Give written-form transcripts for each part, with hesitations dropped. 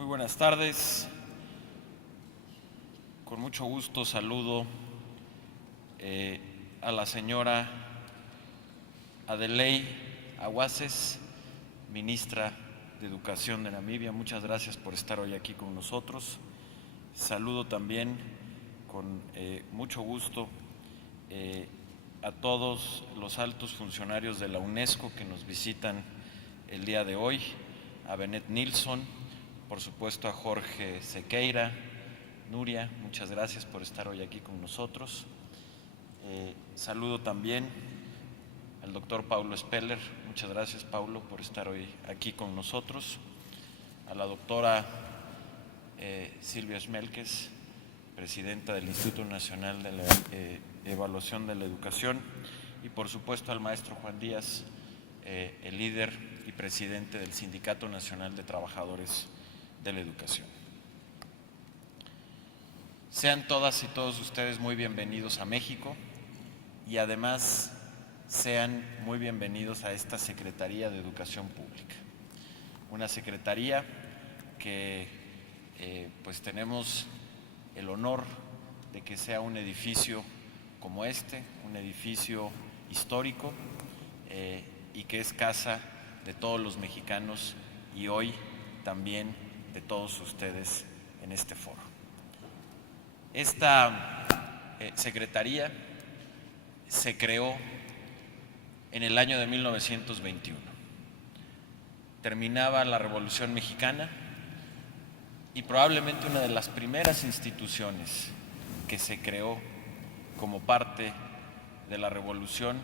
Muy buenas tardes. Con mucho gusto saludo a la señora Adeley Awases, ministra de Educación de Namibia. Muchas gracias por estar hoy aquí con nosotros. Saludo también con mucho gusto a todos los altos funcionarios de la UNESCO que nos visitan el día de hoy, a Benet Nilsson, por supuesto a Jorge Sequeira, Nuria, muchas gracias por estar hoy aquí con nosotros. Saludo también al doctor Paulo Speller, muchas gracias Paulo por estar hoy aquí con nosotros, a la doctora Silvia Schmelkes, presidenta del Instituto Nacional de la Evaluación de la Educación, y por supuesto al maestro Juan Díaz, el líder y presidente del Sindicato Nacional de Trabajadores de la Educación. Sean todas y todos ustedes muy bienvenidos a México y además sean muy bienvenidos a esta Secretaría de Educación Pública. Una secretaría que pues tenemos el honor de que sea un edificio como este, un edificio histórico y que es casa de todos los mexicanos y hoy también de todos ustedes en este foro. Esta secretaría se creó en el año de 1921. Terminaba la Revolución Mexicana y probablemente una de las primeras instituciones que se creó como parte de la Revolución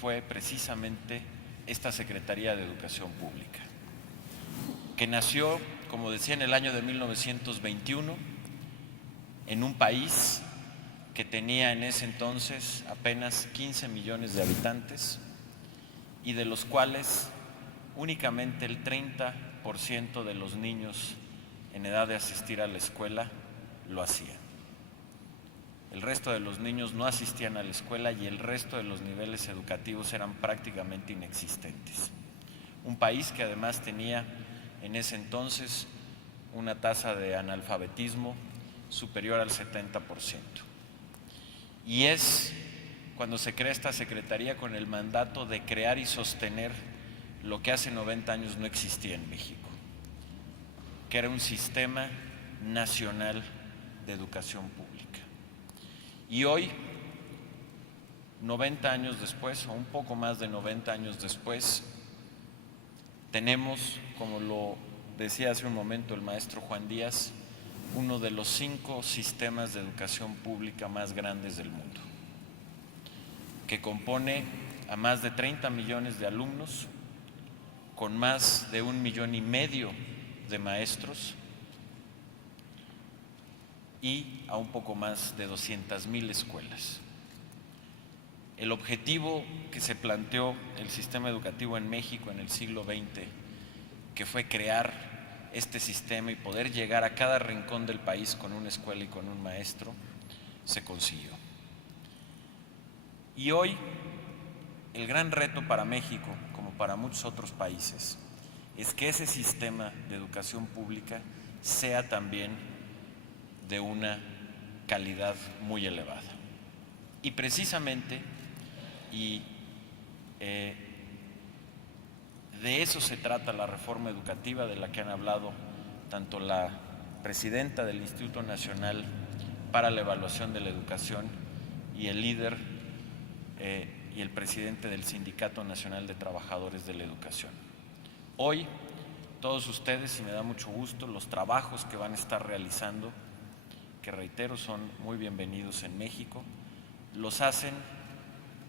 fue precisamente esta Secretaría de Educación Pública, que nació, como decía, en el año de 1921, en un país que tenía en ese entonces apenas 15 millones de habitantes y de los cuales únicamente el 30% de los niños en edad de asistir a la escuela lo hacían. El resto de los niños no asistían a la escuela y el resto de los niveles educativos eran prácticamente inexistentes. Un país que además tenía en ese entonces una tasa de analfabetismo superior al 70%. Y es cuando se crea esta secretaría con el mandato de crear y sostener lo que hace 90 años no existía en México, que era un sistema nacional de educación pública. Y hoy, 90 años después, o un poco más de 90 años después, tenemos, como lo decía hace un momento el maestro Juan Díaz, uno de los 5 sistemas de educación pública más grandes del mundo, que compone a más de 30 millones de alumnos, con más de 1,5 millones de maestros y a un poco más de 200,000 escuelas. El objetivo que se planteó el sistema educativo en México en el siglo XX, que fue crear este sistema y poder llegar a cada rincón del país con una escuela y con un maestro, se consiguió. Y hoy el gran reto para México, como para muchos otros países, es que ese sistema de educación pública sea también de una calidad muy elevada. Y precisamente, de eso se trata la reforma educativa de la que han hablado tanto la presidenta del Instituto Nacional para la Evaluación de la Educación y el líder y el presidente del Sindicato Nacional de Trabajadores de la Educación. Hoy, todos ustedes, y me da mucho gusto, los trabajos que van a estar realizando, que reitero son muy bienvenidos en México, los hacen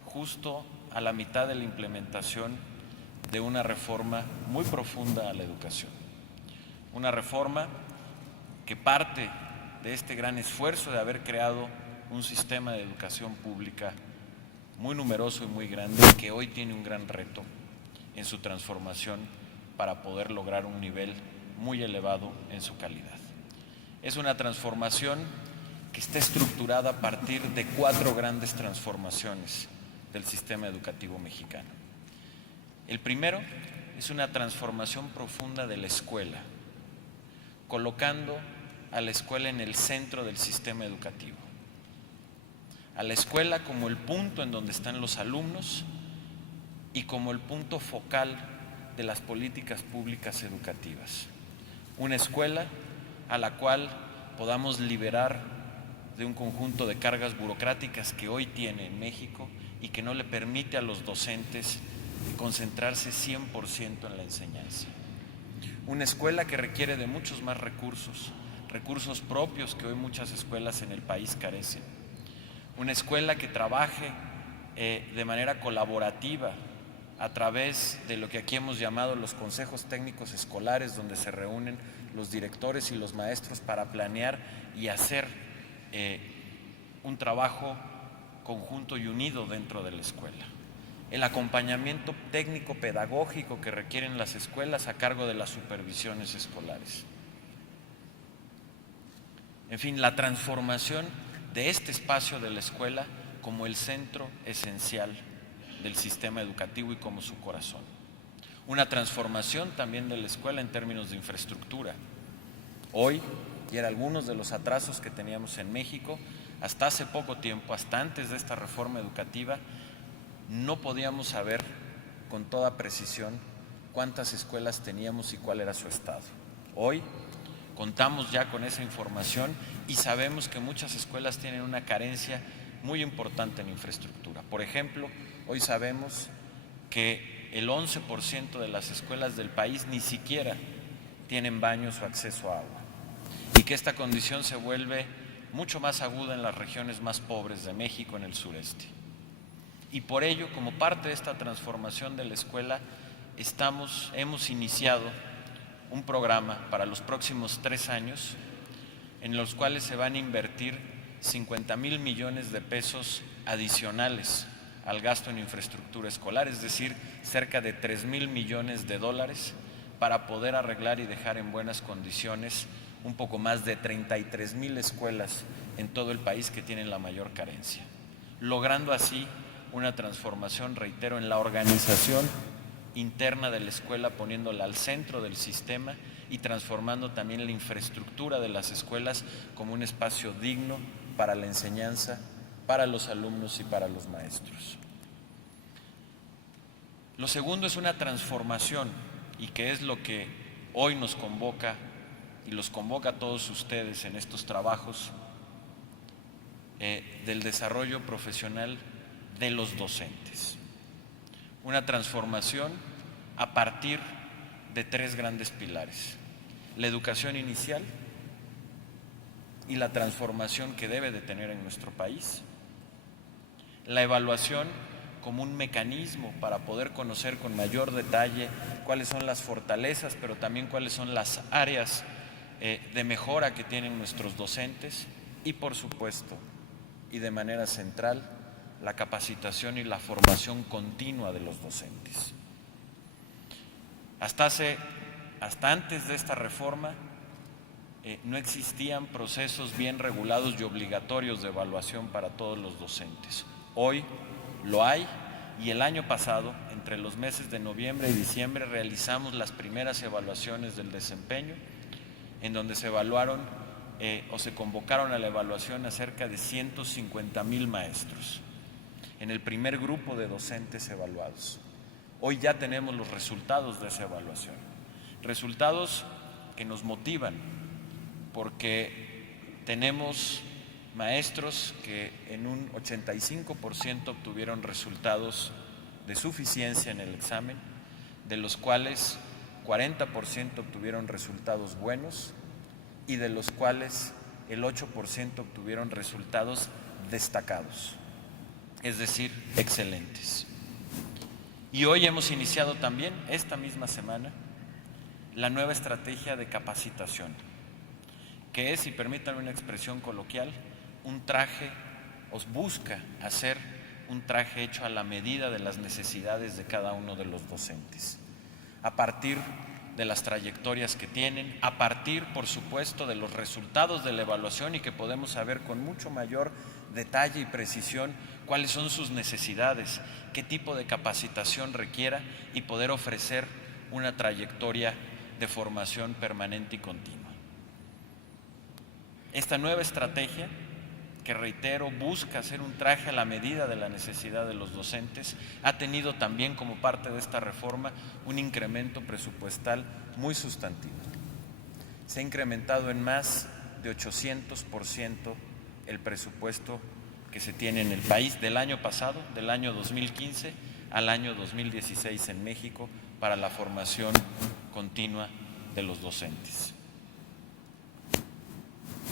justo a la mitad de la implementación de una reforma muy profunda a la educación. Una reforma que parte de este gran esfuerzo de haber creado un sistema de educación pública muy numeroso y muy grande, que hoy tiene un gran reto en su transformación para poder lograr un nivel muy elevado en su calidad. Es una transformación que está estructurada a partir de 4 grandes transformaciones del sistema educativo mexicano. El primero es una transformación profunda de la escuela, colocando a la escuela en el centro del sistema educativo, a la escuela como el punto en donde están los alumnos y como el punto focal de las políticas públicas educativas. Una escuela a la cual podamos liberar de un conjunto de cargas burocráticas que hoy tiene en México y que no le permite a los docentes concentrarse 100% en la enseñanza. Una escuela que requiere de muchos más recursos, recursos propios que hoy muchas escuelas en el país carecen. Una escuela que trabaje de manera colaborativa a través de lo que aquí hemos llamado los consejos técnicos escolares, donde se reúnen los directores y los maestros para planear y hacer un trabajo conjunto y unido dentro de la escuela. El acompañamiento técnico pedagógico que requieren las escuelas a cargo de las supervisiones escolares. En fin, la transformación de este espacio de la escuela como el centro esencial del sistema educativo y como su corazón. Una transformación también de la escuela en términos de infraestructura. Hoy, y eran algunos de los atrasos que teníamos en México, hasta hace poco tiempo, hasta antes de esta reforma educativa, no podíamos saber con toda precisión cuántas escuelas teníamos y cuál era su estado. Hoy contamos ya con esa información y sabemos que muchas escuelas tienen una carencia muy importante en infraestructura. Por ejemplo, hoy sabemos que el 11% de las escuelas del país ni siquiera tienen baños o acceso a agua y que esta condición se vuelve mucho más aguda en las regiones más pobres de México, en el sureste. Y por ello, como parte de esta transformación de la escuela, hemos iniciado un programa para los próximos 3 años en los cuales se van a invertir 50,000 millones de pesos adicionales al gasto en infraestructura escolar, es decir, cerca de 3,000 millones de dólares para poder arreglar y dejar en buenas condiciones un poco más de 33,000 escuelas en todo el país que tienen la mayor carencia, logrando así una transformación, reitero, en la organización interna de la escuela, poniéndola al centro del sistema y transformando también la infraestructura de las escuelas como un espacio digno para la enseñanza, para los alumnos y para los maestros. Lo segundo es una transformación, y que es lo que hoy nos convoca y los convoca a todos ustedes en estos trabajos del desarrollo profesional de los docentes. Una transformación a partir de 3 grandes pilares: la educación inicial y la transformación que debe de tener en nuestro país, la evaluación como un mecanismo para poder conocer con mayor detalle cuáles son las fortalezas, pero también cuáles son las áreas de mejora que tienen nuestros docentes, y por supuesto, y de manera central, la capacitación y la formación continua de los docentes. Hasta antes de esta reforma no existían procesos bien regulados y obligatorios de evaluación para todos los docentes. Hoy lo hay, y el año pasado, entre los meses de noviembre y diciembre, realizamos las primeras evaluaciones del desempeño, en donde se evaluaron o se convocaron a la evaluación a cerca de 150,000 maestros en el primer grupo de docentes evaluados. Hoy ya tenemos los resultados de esa evaluación, resultados que nos motivan, porque tenemos maestros que en un 85% obtuvieron resultados de suficiencia en el examen, de los cuales 40% obtuvieron resultados buenos y de los cuales el 8% obtuvieron resultados destacados, es decir, excelentes. Y hoy hemos iniciado también, esta misma semana, la nueva estrategia de capacitación, que es, y permítanme una expresión coloquial, un traje, os busca hacer un traje hecho a la medida de las necesidades de cada uno de los docentes, a partir de las trayectorias que tienen, a partir, por supuesto, de los resultados de la evaluación, y que podemos saber con mucho mayor detalle y precisión cuáles son sus necesidades, qué tipo de capacitación requiera, y poder ofrecer una trayectoria de formación permanente y continua. Esta nueva estrategia, que reitero, busca hacer un traje a la medida de la necesidad de los docentes, ha tenido también como parte de esta reforma un incremento presupuestal muy sustantivo. Se ha incrementado en más de 800% el presupuesto que se tiene en el país del año pasado, del año 2015 al año 2016 en México, para la formación continua de los docentes.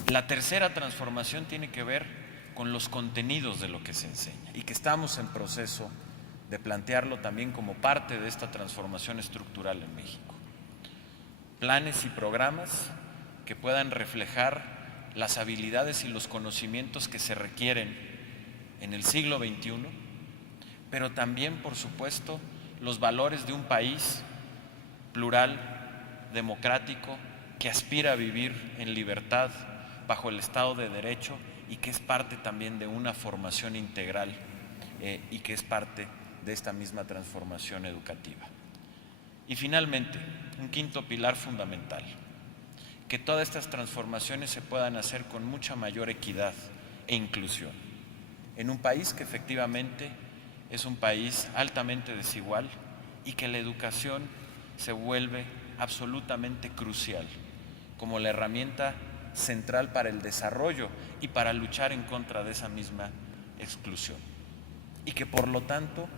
La tercera transformación tiene que ver con los contenidos de lo que se enseña y que estamos en proceso de plantearlo también como parte de esta transformación estructural en México. Planes y programas que puedan reflejar las habilidades y los conocimientos que se requieren en el siglo XXI, pero también, por supuesto, los valores de un país plural, democrático, que aspira a vivir en libertad, bajo el Estado de Derecho, y que es parte también de una formación integral y que es parte de esta misma transformación educativa. Y finalmente, un quinto pilar fundamental: que todas estas transformaciones se puedan hacer con mucha mayor equidad e inclusión. En un país que efectivamente es un país altamente desigual y que la educación se vuelve absolutamente crucial como la herramienta central para el desarrollo y para luchar en contra de esa misma exclusión. Y que por lo tanto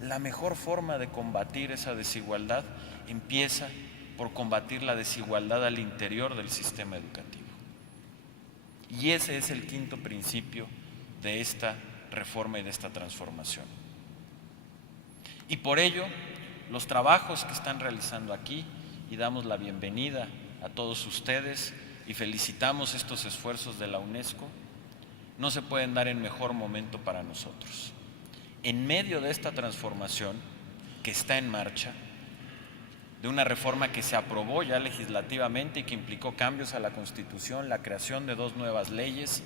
la mejor forma de combatir esa desigualdad empieza por combatir la desigualdad al interior del sistema educativo. Y ese es el quinto principio de esta reforma y de esta transformación. Y por ello, los trabajos que están realizando aquí, y damos la bienvenida a todos ustedes y felicitamos estos esfuerzos de la UNESCO, no se pueden dar en mejor momento para nosotros. En medio de esta transformación que está en marcha, de una reforma que se aprobó ya legislativamente y que implicó cambios a la Constitución, la creación de 2 nuevas leyes,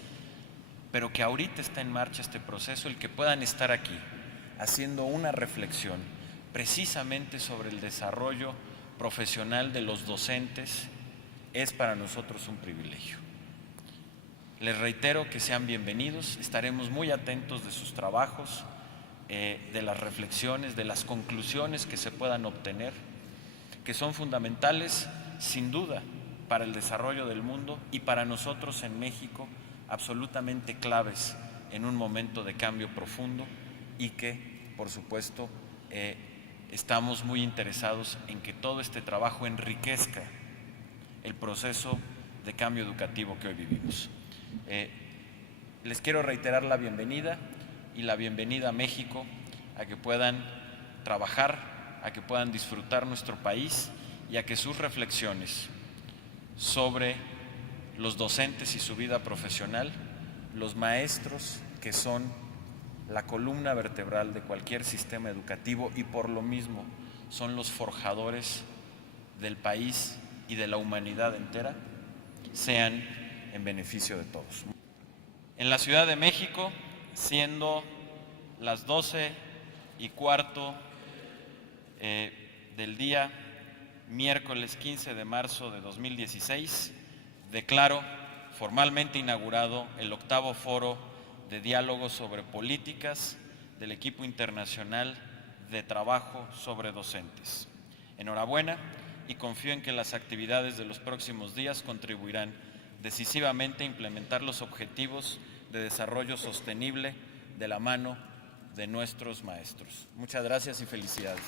pero que ahorita está en marcha este proceso, el que puedan estar aquí haciendo una reflexión precisamente sobre el desarrollo profesional de los docentes es para nosotros un privilegio. Les reitero que sean bienvenidos, estaremos muy atentos de sus trabajos, de las reflexiones, de las conclusiones que se puedan obtener, que son fundamentales sin duda para el desarrollo del mundo y para nosotros en México absolutamente claves en un momento de cambio profundo y que, por supuesto, estamos muy interesados en que todo este trabajo enriquezca el proceso de cambio educativo que hoy vivimos. Les quiero reiterar la bienvenida y la bienvenida a México, a que puedan trabajar, a que puedan disfrutar nuestro país y a que sus reflexiones sobre los docentes y su vida profesional, los maestros que son la columna vertebral de cualquier sistema educativo y por lo mismo son los forjadores del país y de la humanidad entera, sean en beneficio de todos. En la Ciudad de México, siendo las 12:15 del día, miércoles 15 de marzo de 2016, declaro formalmente inaugurado el 8º Foro de Diálogo sobre Políticas del Equipo Internacional de Trabajo sobre Docentes. Enhorabuena y confío en que las actividades de los próximos días contribuirán decisivamente a implementar los objetivos de desarrollo sostenible de la mano de nuestros maestros. Muchas gracias y felicidades.